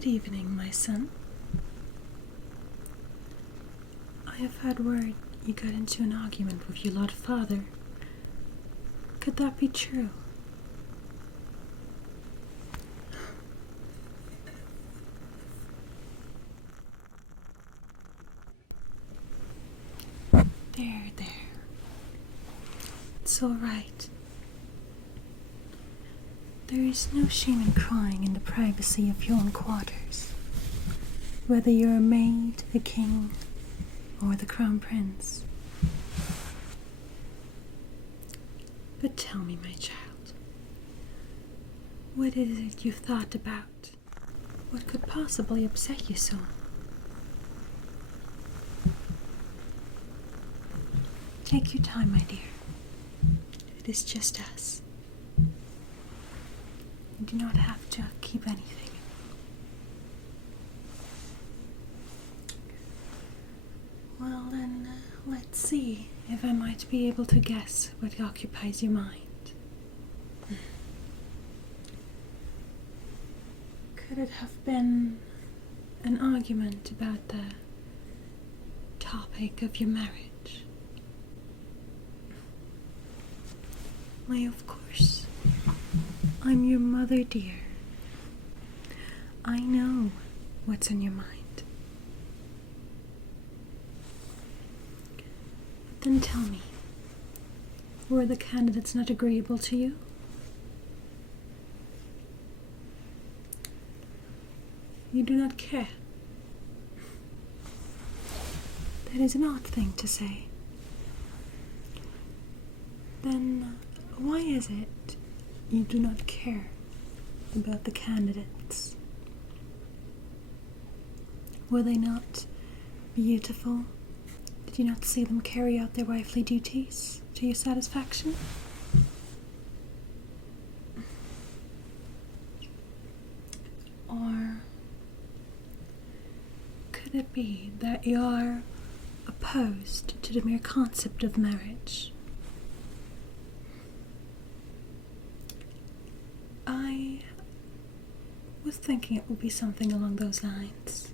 Good evening, my son. I have had word you got into an argument with your lord father. Could that be true? There. It's all right. There is no shame in crying in the privacy of your own quarters, whether you're a maid, the king, or the crown prince. But tell me, my child, what is it you've thought about? What could possibly upset you so? Take your time, my dear. It is just us. You do not have to keep anything. Well then, let's see if I might be able to guess what occupies your mind. Could it have been an argument about the topic of your marriage? Why, of course. I'm your mother, dear. I know what's in your mind. But then tell me, were the candidates not agreeable to you? You do not care. That is an odd thing to say. Then why is it you do not care about the candidates? Were they not beautiful? Did you not see them carry out their wifely duties to your satisfaction? Or could it be that you are opposed to the mere concept of marriage? I was thinking it would be something along those lines.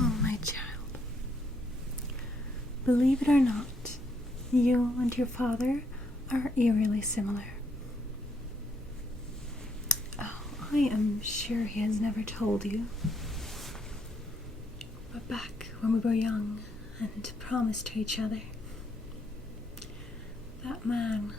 Oh, my child. Believe it or not, you and your father are eerily similar. Oh, I am sure he has never told you. But back when we were young and promised to each other, that man,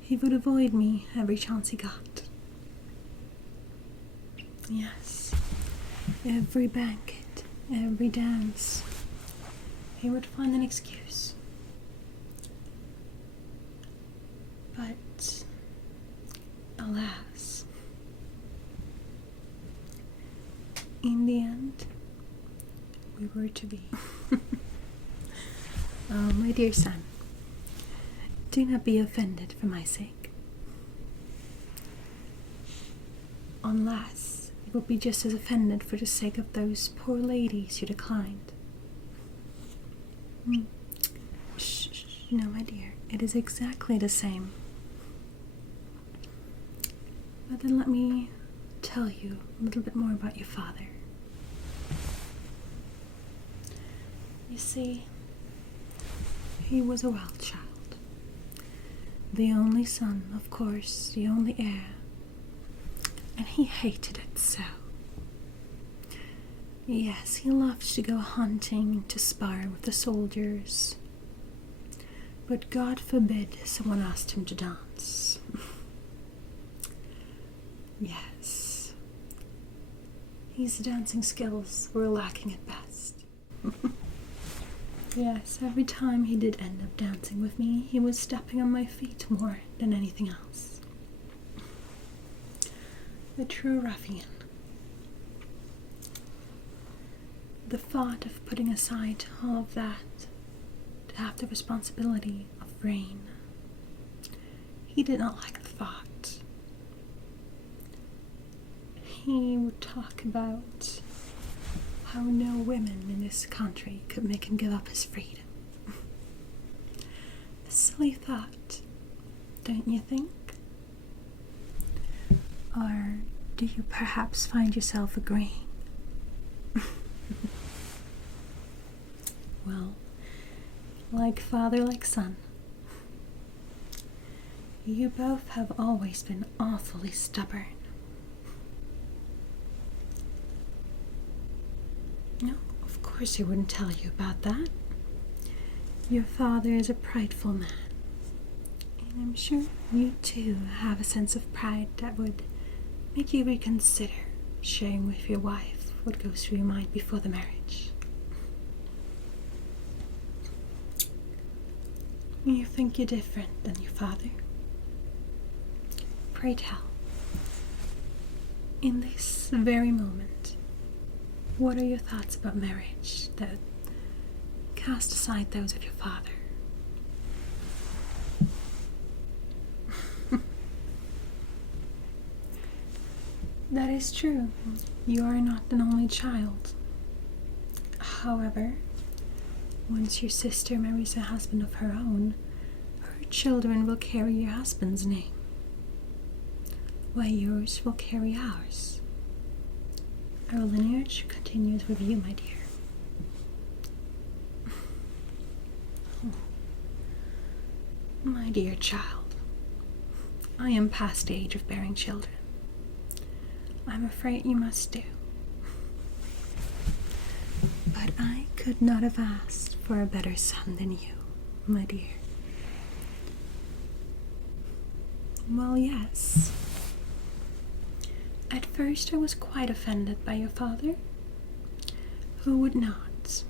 he would avoid me every chance he got. Yes, every banquet, every dance, he would find an excuse. But, alas, in the end, we were to be. Oh, my dear son, do not be offended for my sake. Unless you will be just as offended for the sake of those poor ladies you declined. Shh. No, my dear, it is exactly the same. But then let me tell you a little bit more about your father. You see, he was a wild child. The only son, of course, the only heir. And he hated it so. Yes, he loved to go hunting, to spar with the soldiers. But God forbid someone asked him to dance. Yes. His dancing skills were lacking at best. Yes, every time he did end up dancing with me, he was stepping on my feet more than anything else. A true ruffian. The thought of putting aside all of that to have the responsibility of reign, he did not like the thought. He would talk about how no women in this country could make him give up his freedom. A silly thought, don't you think? Or do you perhaps find yourself agreeing? Well, like father, like son. You both have always been awfully stubborn. No, of course he wouldn't tell you about that. Your father is a prideful man. And I'm sure you too have a sense of pride that would make you reconsider sharing with your wife what goes through your mind before the marriage. You think you're different than your father? Pray tell, in this very moment, what are your thoughts about marriage that cast aside those of your father? That is true. You are not an only child. However, once your sister marries a husband of her own, her children will carry your husband's name, while yours will carry ours. Our lineage continues with you, my dear. My dear child, I am past the age of bearing children. I'm afraid you must do. But I could not have asked for a better son than you, my dear. Well, yes. At first I was quite offended by your father. Who would not?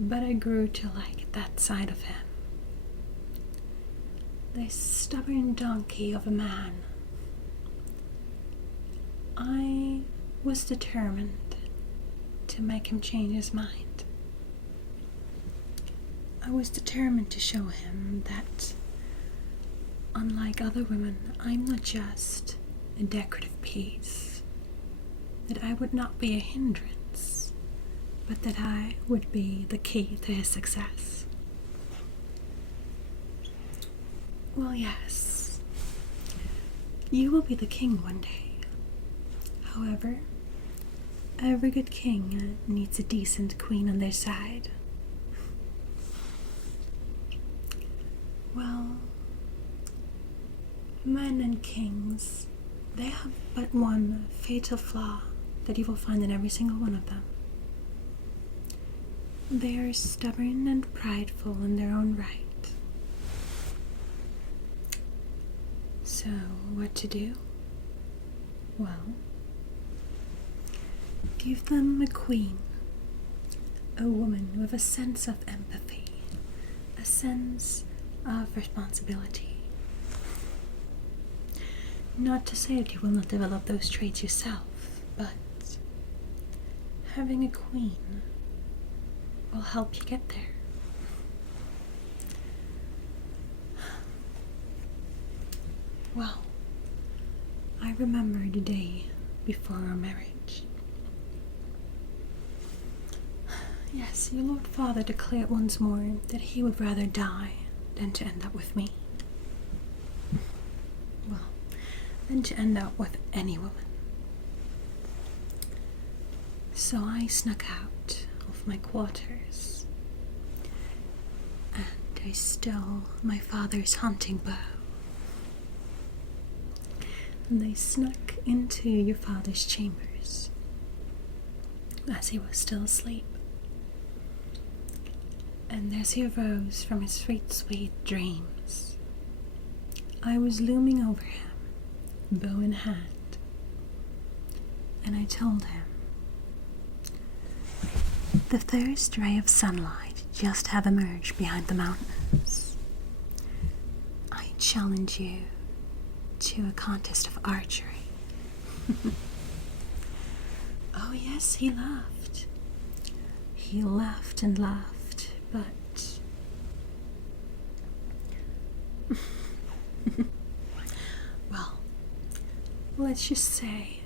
But I grew to like that side of him. This stubborn donkey of a man. I was determined to make him change his mind. I was determined to show him that, unlike other women, I'm not just a decorative piece, that I would not be a hindrance, but that I would be the key to his success. Well, yes, you will be the king one day. However, every good king needs a decent queen on their side. Well, men and kings, they have but one fatal flaw that you will find in every single one of them. They are stubborn and prideful in their own right. So, what to do? Well, give them a queen, a woman with a sense of empathy, a sense of responsibility. Not to say that you will not develop those traits yourself, but having a queen will help you get there. Well, I remember the day before our marriage. Yes, your Lord Father declared once more that he would rather die than to end up with me. Well, than to end up with any woman. So I snuck out of my quarters, and I stole my father's hunting bow. And I snuck into your father's chambers as he was still asleep. And as he arose from his sweet, sweet dreams, I was looming over him, bow in hand, and I told him, the first ray of sunlight just have emerged behind the mountains. I challenge you to a contest of archery. Oh yes, he laughed. He laughed and laughed, but well, let's just say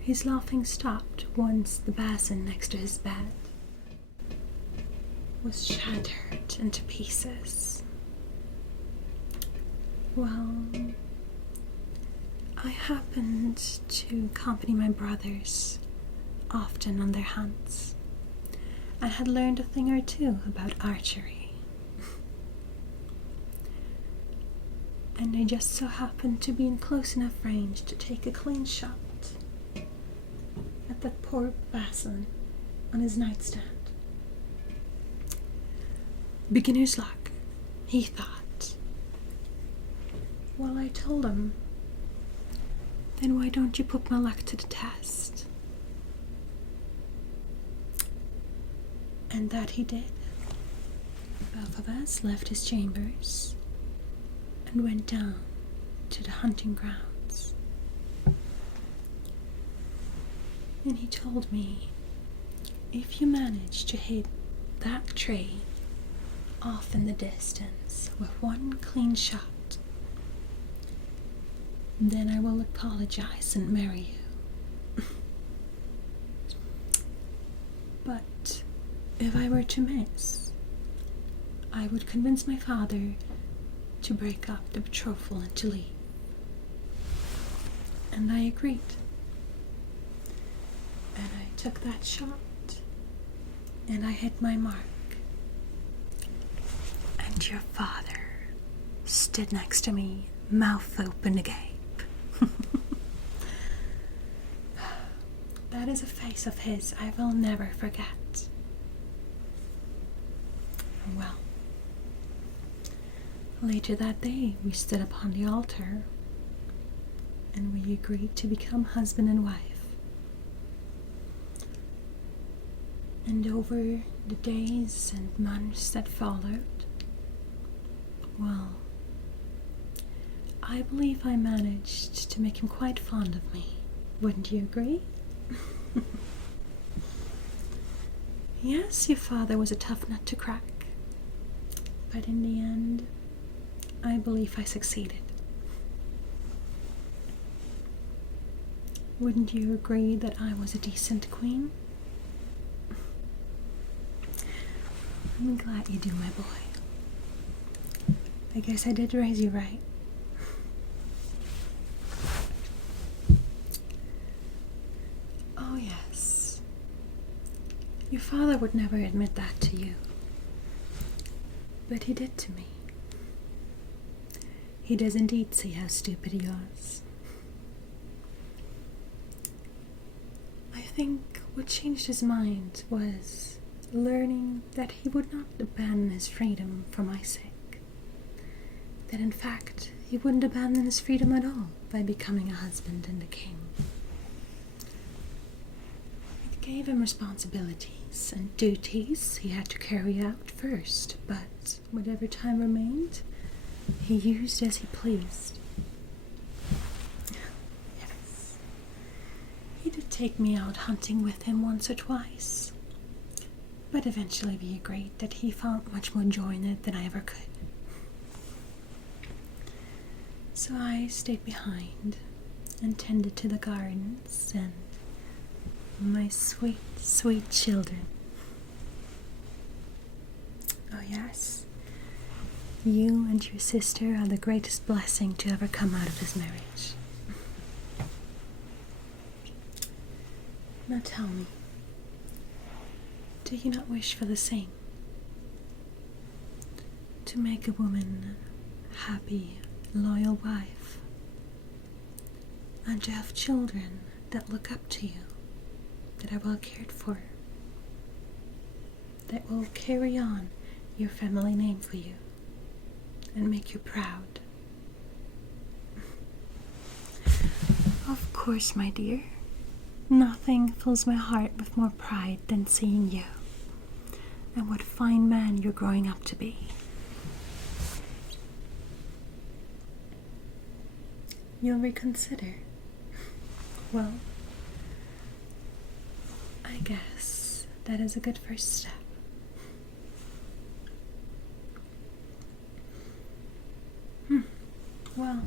his laughing stopped once the basin next to his bed was shattered into pieces. Well, I happened to accompany my brothers often on their hunts, and had learned a thing or two about archery. And I just so happened to be in close enough range to take a clean shot at that poor bastard on his nightstand. Beginner's luck, he thought. Well, I told him, then why don't you put my luck to the test? And that he did. Both of us left his chambers and went down to the hunting grounds. And he told me, if you manage to hit that tree off in the distance with one clean shot, then I will apologize and marry you. But if I were to miss, I would convince my father to break up the betrothal and to leave. And I agreed. And I took that shot, and I hit my mark. And your father stood next to me, mouth open agape. That is a face of his I will never forget. Well, later that day we stood upon the altar and we agreed to become husband and wife. And over the days and months that followed, well, I believe I managed to make him quite fond of me. Wouldn't you agree? Yes, your father was a tough nut to crack. But in the end, I believe I succeeded. Wouldn't you agree that I was a decent queen? I'm glad you do, my boy. I guess I did raise you right. Oh, yes. Your father would never admit that to you. But he did to me. He does indeed see how stupid he was. I think what changed his mind was learning that he would not abandon his freedom for my sake. That in fact, he wouldn't abandon his freedom at all by becoming a husband and a king. It gave him responsibilities and duties he had to carry out first, but whatever time remained, he used as he pleased. Yes. He did take me out hunting with him once or twice, but eventually we agreed that he found much more joy in it than I ever could. So I stayed behind and tended to the gardens and my sweet, sweet children. Oh yes, you and your sister are the greatest blessing to ever come out of this marriage. Now tell me, do you not wish for the same? To make a woman a happy, loyal wife, and to have children that look up to you, that are well cared for, that will carry on your family name for you and make you proud. Of course, my dear, nothing fills my heart with more pride than seeing you and what fine man you're growing up to be. You'll reconsider. Well, I guess that is a good first step. Well,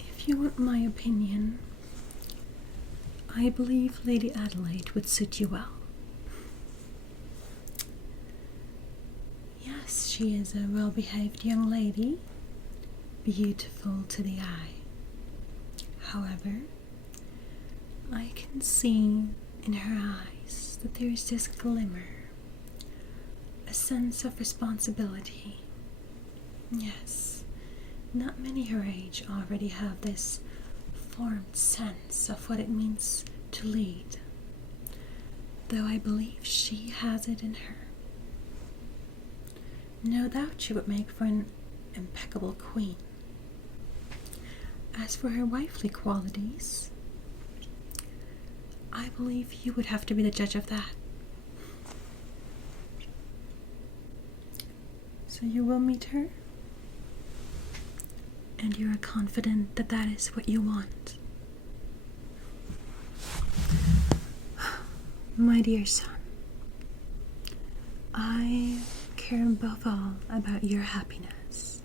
if you want my opinion, I believe Lady Adelaide would suit you well. Yes, she is a well-behaved young lady, beautiful to the eye. However, I can see in her eyes that there is this glimmer, a sense of responsibility. Yes, not many her age already have this formed sense of what it means to lead, though I believe she has it in her. No doubt she would make for an impeccable queen. As for her wifely qualities, I believe you would have to be the judge of that. So you will meet her, and you are confident that that is what you want. My dear son, I care above all about your happiness.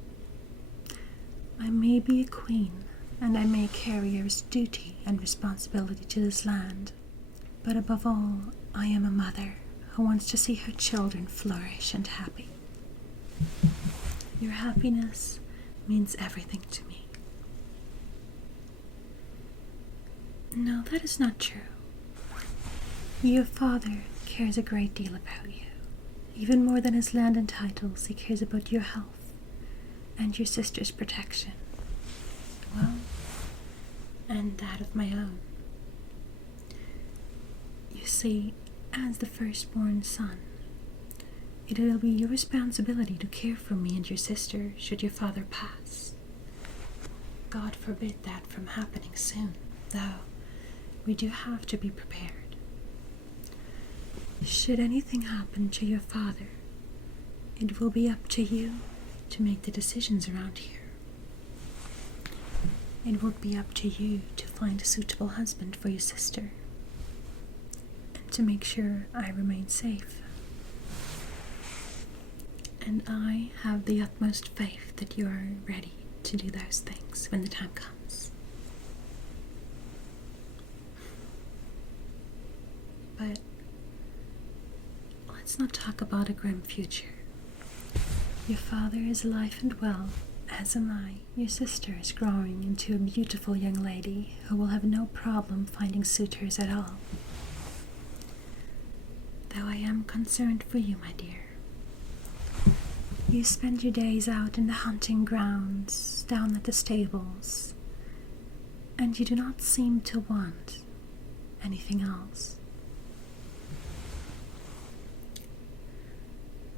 I may be a queen, and I may carry a duty and responsibility to this land, but above all, I am a mother who wants to see her children flourish and happy. Your happiness means everything to me. No, that is not true. Your father cares a great deal about you. Even more than his land and titles, he cares about your health and your sister's protection. Well, and that of my own. You see, as the firstborn son, it will be your responsibility to care for me and your sister should your father pass. God forbid that from happening soon, though we do have to be prepared. Should anything happen to your father, it will be up to you to make the decisions around here. It will be up to you to find a suitable husband for your sister, and to make sure I remain safe. And I have the utmost faith that you are ready to do those things when the time comes. But let's not talk about a grim future. Your father is alive and well, as am I. Your sister is growing into a beautiful young lady who will have no problem finding suitors at all. Though I am concerned for you, my dear. You spend your days out in the hunting grounds, down at the stables, and you do not seem to want anything else.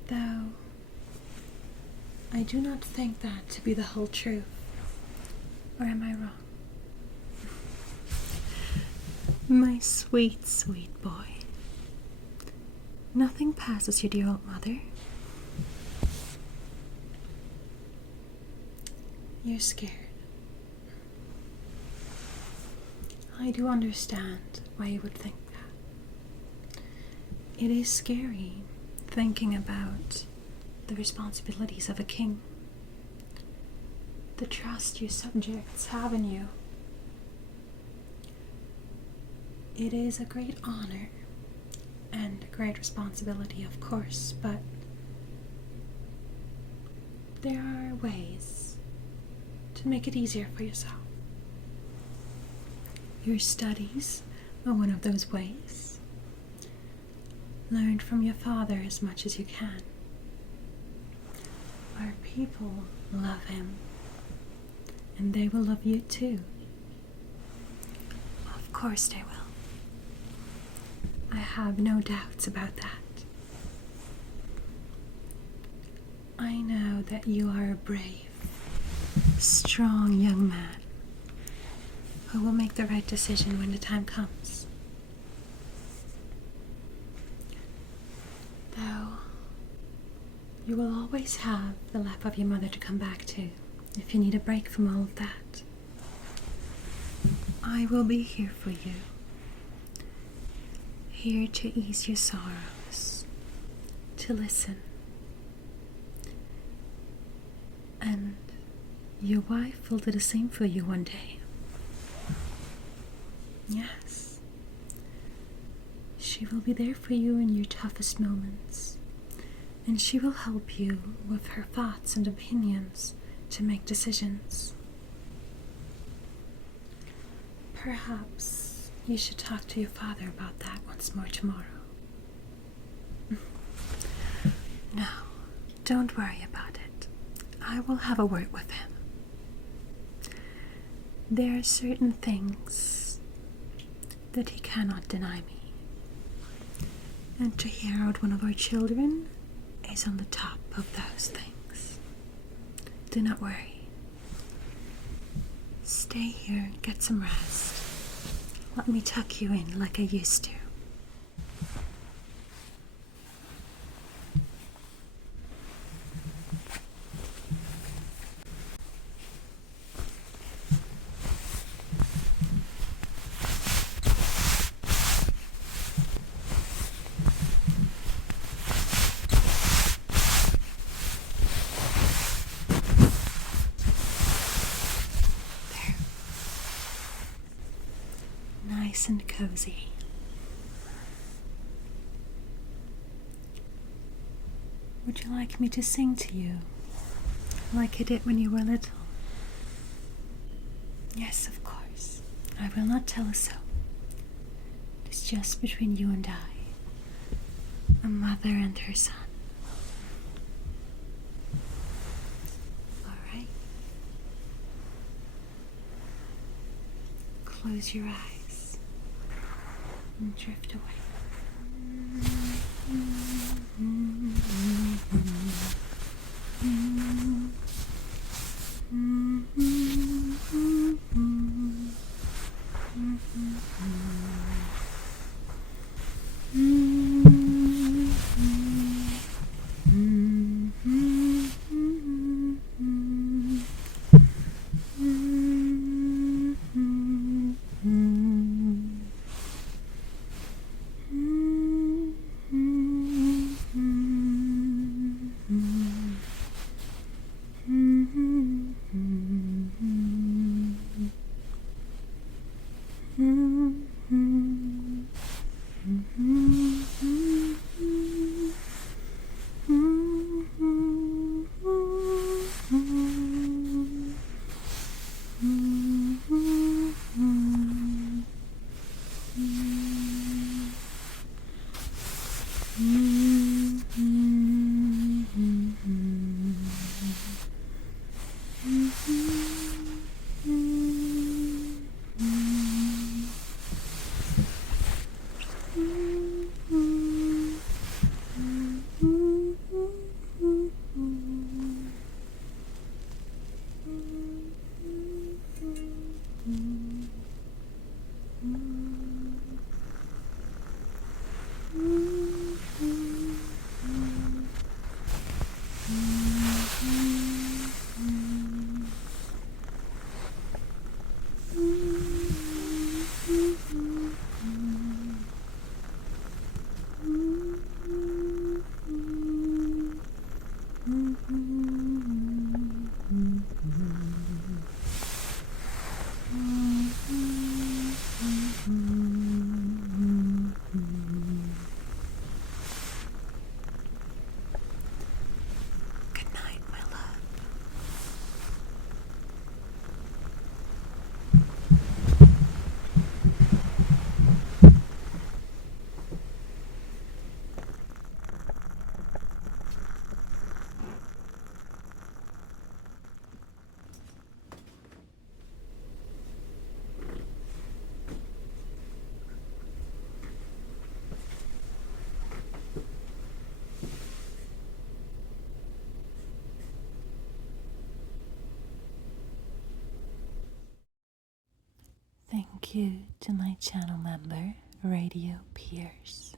Though I do not think that to be the whole truth. Or am I wrong? My sweet, sweet boy. Nothing passes your dear old mother. You're scared. I do understand why you would think that. It is scary thinking about the responsibilities of a king, the trust your subjects have in you. It is a great honor and a great responsibility, of course, but there are ways to make it easier for yourself. Your studies are one of those ways. Learn from your father as much as you can. Our people love him, and they will love you too. Of course they will. I have no doubts about that. I know that you are a brave, strong young man who will make the right decision when the time comes. Though, you will always have the lap of your mother to come back to if you need a break from all of that. I will be here for you, here to ease your sorrows, to listen. And your wife will do the same for you one day. Yes. She will be there for you in your toughest moments, and she will help you with her thoughts and opinions to make decisions. Perhaps you should talk to your father about that once more tomorrow. No, don't worry about it. I will have a word with him. There are certain things that he cannot deny me. And to hear out one of our children is on the top of those things. Do not worry. Stay here and get some rest. Let me tuck you in like I used to. Nice and cozy. Would you like me to sing to you, like I did when you were little? Yes, of course. I will not tell a soul. It's just between you and I, a mother and her son. All right. Close your eyes and drift away. Thank you to my channel member, Radio Pierce.